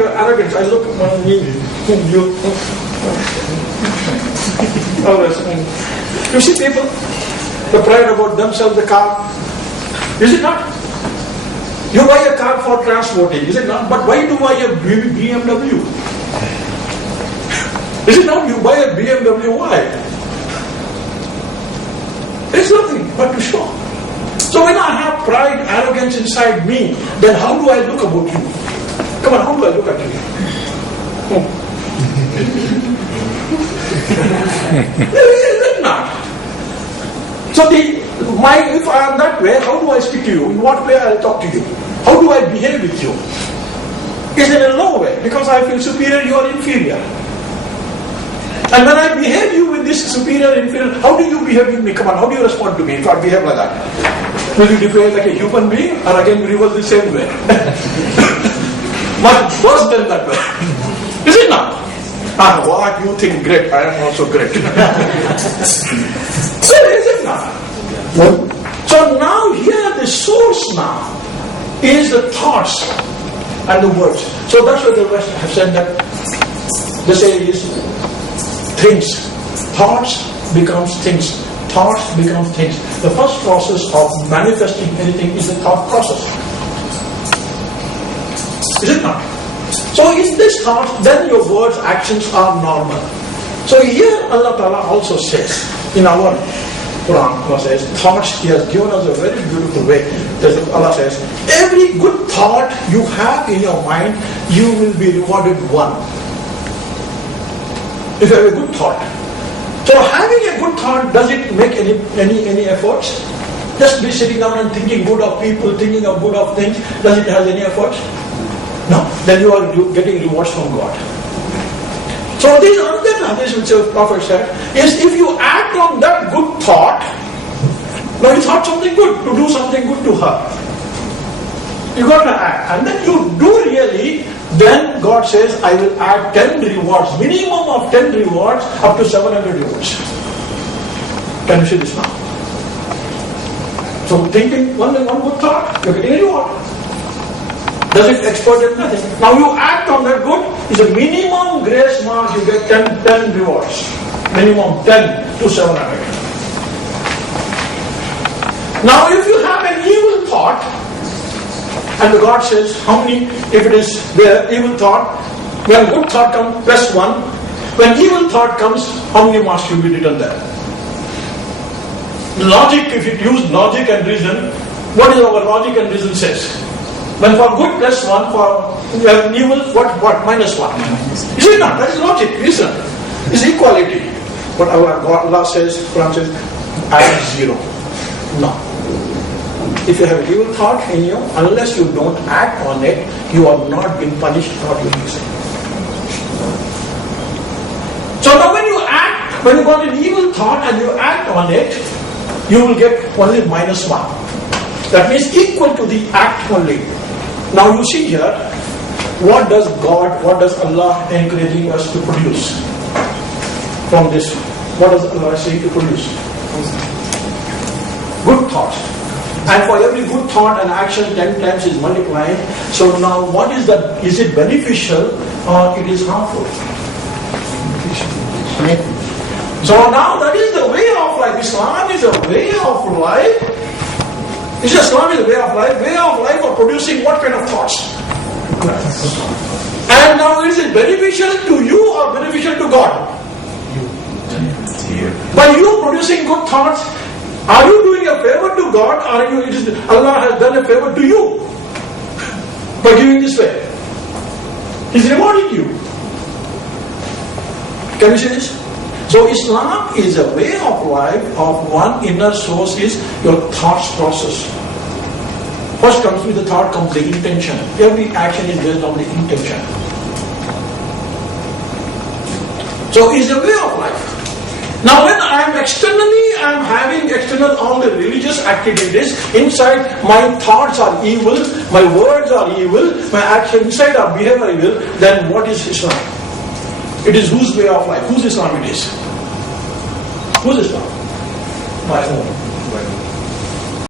your arrogance. I look at you. You see people, the pride about themselves, the car. Is it not? You buy a car for transporting, is it not? But why do you buy a BMW? Is it not? You buy a BMW, why? It's nothing but to show. So when I have pride, arrogance inside me, then how do I look about you? Come on, how do I look at you? Is it not? So if I am that way, how do I speak to you? In what way I talk to you? How do I behave with you? Is it in a low way? Because I feel superior, you are inferior. And when I behave you with this superior, inferior, how do you behave with me? Come on, how do you respond to me if I behave like that? Will you behave like a human being or again reverse the same way? Much worse than that way. Is it not? What you think great, I am also great. So is it not? So now here the source now is the thoughts and the words. So that's what the West have said that the saying is things. Thoughts becomes things. Thoughts becomes things. The first process of manifesting anything is the thought process. Is it not? So in this thought, then your words, actions are normal. So here Allah Ta'ala also says, in our Quran, Allah says, thoughts, He has given us a very beautiful way. Allah says, every good thought you have in your mind, you will be rewarded one. If you have a good thought. So having a good thought, does it make any efforts? Just be sitting down and thinking good of people, thinking of good of things, does it have any efforts? No. Then you are getting rewards from God. So this another hadith which the Prophet said is if you act on that good thought, now you thought something good, to do something good to her. You got to act. And then you do really, then God says, I will add 10 rewards, minimum of 10 rewards, up to 700 rewards. Can you see this now? So thinking one good thought, you're getting a reward. Does it export it? Nothing. Now you act on that good, it's a minimum grace mark, you get 10 rewards. Minimum 10 to 700. Now if you have an evil thought, and the God says, how many, if it is the evil thought, when good thought comes, plus 1. When evil thought comes, how many marks will be written there? Logic, if you use logic and reason, what is our logic and reason says? When for good plus 1, for evil, what? Minus 1. Is it not? That is logic, reason. It's equality. But our God, Allah says, Quran says, add 0. No. If you have evil thought in you, unless you don't act on it, you are not being punished, not being saved. So now when you act, when you got an evil thought and you act on it, you will get only minus 1. That means equal to the act only. Now you see here, what does Allah encouraging us to produce from this? What does Allah say to produce? Good thought. And for every good thought and action, 10 times is multiplying. So now what is that? Is it beneficial or it is harmful? So now that is the way of life. Islam is a way of life. Islam is a way of life of producing what kind of thoughts? And now is it beneficial to you or beneficial to God? By you producing good thoughts, are you doing a favor to God or Allah has done a favor to you by giving this way? He's rewarding you. Can you see this? So Islam is a way of life of one inner source is your thoughts process. First comes with the thought, comes the intention. Every action is based on the intention. So it's a way of life. Now when I am having external all the religious activities, inside my thoughts are evil, my words are evil, my action inside are behavior evil, then what is Islam? It is whose way of life? Whose Islam it is? Whose Islam? My own.